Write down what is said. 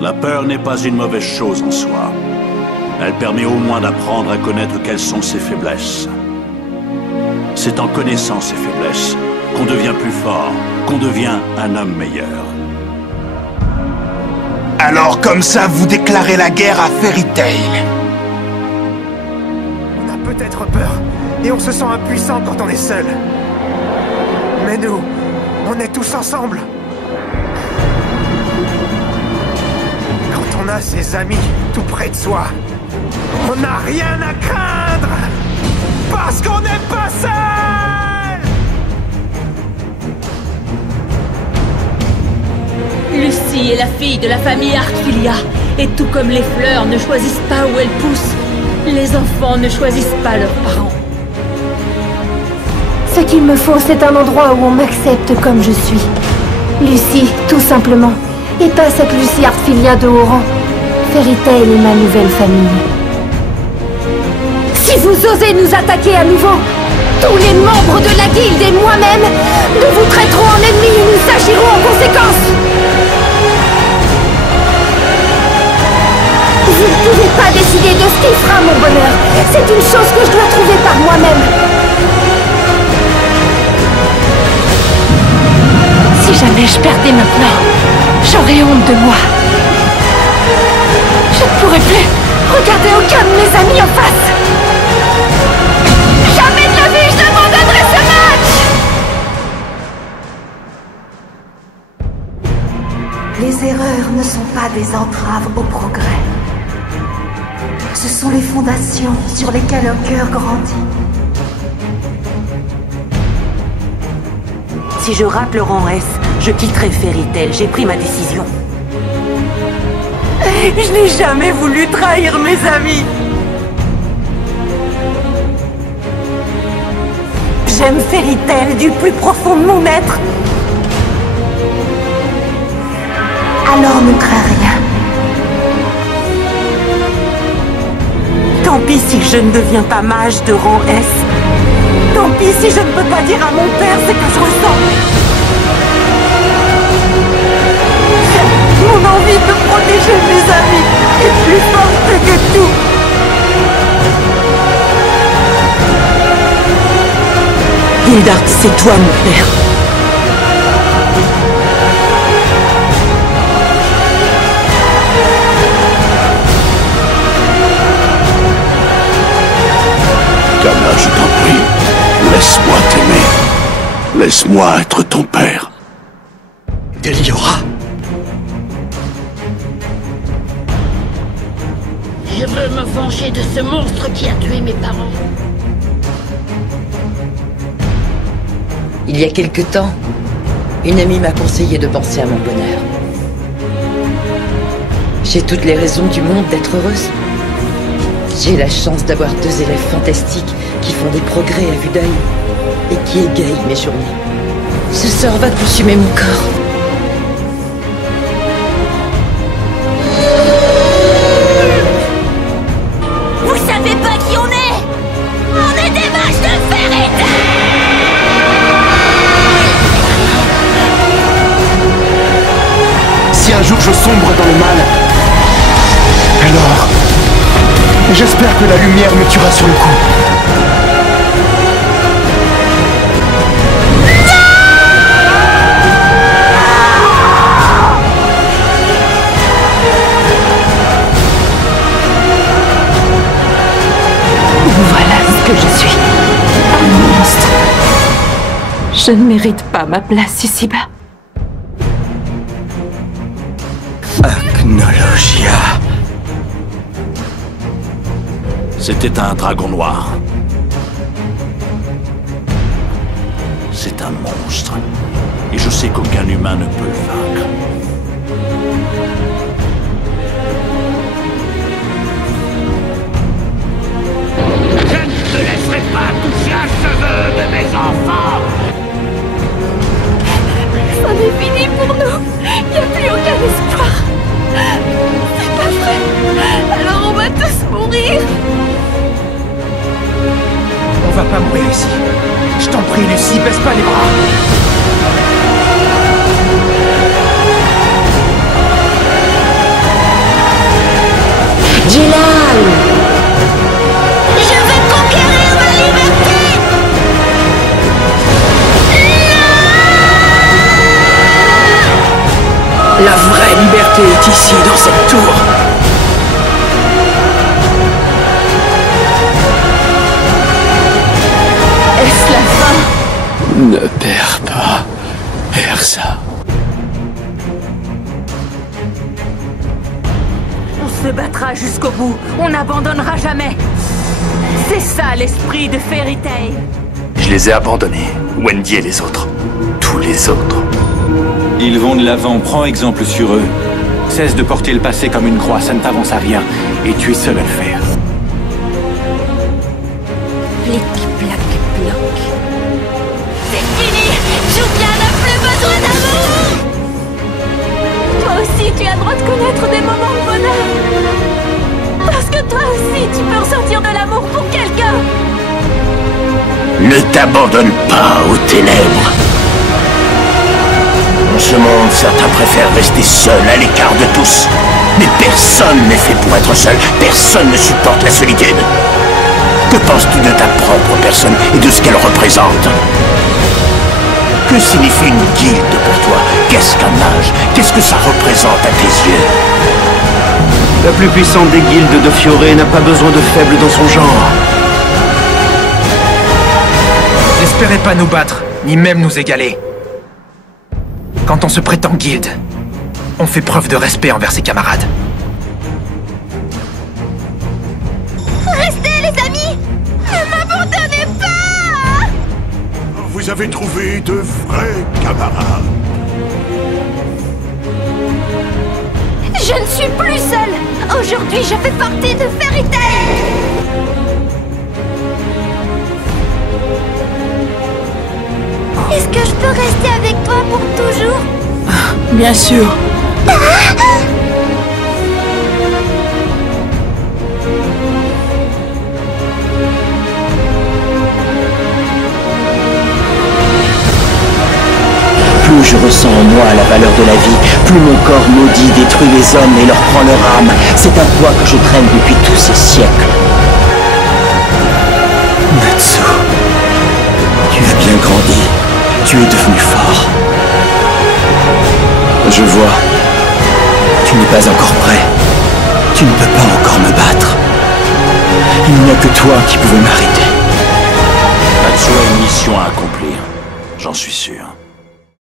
La peur n'est pas une mauvaise chose en soi. Elle permet au moins d'apprendre à connaître quelles sont ses faiblesses. C'est en connaissant ses faiblesses qu'on devient plus fort, qu'on devient un homme meilleur. Alors comme ça, vous déclarez la guerre à Fairy Tail. On a peut-être peur, et on se sent impuissant quand on est seul. Mais nous, on est tous ensemble. Quand on a ses amis tout près de soi, on n'a rien à craindre, parce qu'on n'est pas seul. Lucie est la fille de la famille Artfilia, et tout comme les fleurs ne choisissent pas où elles poussent, les enfants ne choisissent pas leurs parents. Ce qu'il me faut, c'est un endroit où on m'accepte comme je suis. Lucie, tout simplement. Et pas cette Lucie Artfilia de haut rang. Fairy Tail est ma nouvelle famille. Si vous osez nous attaquer à nouveau, tous les membres de la guilde et moi-même, nous vous traiterons en ennemis et nous agirons en conséquence. Vous ne pouvez pas décider de ce qui fera mon bonheur. C'est une chose que je dois trouver par moi-même. Si jamais je perdais maintenant, j'aurais honte de moi. Je ne pourrais plus regarder aucun de mes amis en face. Jamais de la vie je n'abandonnerai ce match. Les erreurs ne sont pas des entraves au progrès. Ce sont les fondations sur lesquelles un cœur grandit. Si je rate le rang S, je quitterai Fairy Tail. J'ai pris ma décision. Je n'ai jamais voulu trahir mes amis. J'aime Fairy Tail du plus profond de mon être. Alors ne crains rien. Tant pis si je ne deviens pas mage de rang S. Tant pis si je ne peux pas dire à mon père ce que je ressens. Mon envie de protéger mes amis est plus forte que tout. Hildart, c'est toi mon père. Kana, je t'en prie, laisse-moi t'aimer. Laisse-moi être ton père. Deliora. Je veux me venger de ce monstre qui a tué mes parents. Il y a quelque temps, une amie m'a conseillé de penser à mon bonheur. J'ai toutes les raisons du monde d'être heureuse. J'ai la chance d'avoir 2 élèves fantastiques qui font des progrès à vue d'œil et qui égayent mes journées. Ce sort va consumer mon corps. Vous savez pas qui on est? On est des mages de Fairy Tail! Si un jour je sombre dans le mal, alors j'espère que la lumière me tuera sur le coup. Voilà ce que je suis. Un monstre. Je ne mérite pas ma place ici-bas. Acnologia. C'était un dragon noir. C'est un monstre. Et je sais qu'aucun humain ne peut le vaincre. Je ne te laisserai pas toucher un cheveu de mes enfants. C'en est fini pour nous. Il n'y a plus aucun espoir. C'est pas vrai. Alors on va tous mourir. On va pas mourir ici. Je t'en prie, Lucie, baisse pas les bras. La vraie liberté est ici, dans cette tour. Est-ce la fin? Ne perds pas, Erza. On se battra jusqu'au bout. On n'abandonnera jamais. C'est ça l'esprit de Fairy Tail. Je les ai abandonnés, Wendy et les autres. Tous les autres. Ils vont de l'avant, prends exemple sur eux. Cesse de porter le passé comme une croix, ça ne t'avance à rien. Et tu es seul à le faire. Plic, plac, ploc. C'est fini! Julia n'a plus besoin d'amour! Toi aussi, tu as le droit de connaître des moments de bonheur. Parce que toi aussi, tu peux ressentir de l'amour pour quelqu'un. Ne t'abandonne pas aux ténèbres. Dans ce monde, certains préfèrent rester seuls, à l'écart de tous. Mais personne n'est fait pour être seul. Personne ne supporte la solitude. Que penses-tu de ta propre personne et de ce qu'elle représente? Que signifie une guilde pour toi? Qu'est-ce qu'un mage? Qu'est-ce que ça représente à tes yeux? La plus puissante des guildes de Fioré n'a pas besoin de faibles dans son genre. N'espérez pas nous battre, ni même nous égaler. Quand on se prétend guilde, on fait preuve de respect envers ses camarades. Restez, les amis! Ne m'abandonnez pas! Vous avez trouvé de vrais camarades. Je ne suis plus seule! Aujourd'hui, je fais partie de Fairy Tail! Est-ce que je peux rester avec toi pour toujours? Bien sûr. Plus je ressens en moi la valeur de la vie, plus mon corps maudit détruit les hommes et leur prend leur âme. C'est un poids que je traîne depuis tous ces siècles. Natsu, tu as bien grandi. Tu es devenu fort. Je vois. Tu n'es pas encore prêt. Tu ne peux pas encore me battre. Il n'y a que toi qui pouvais m'arrêter. Natsu a une mission à accomplir, j'en suis sûr.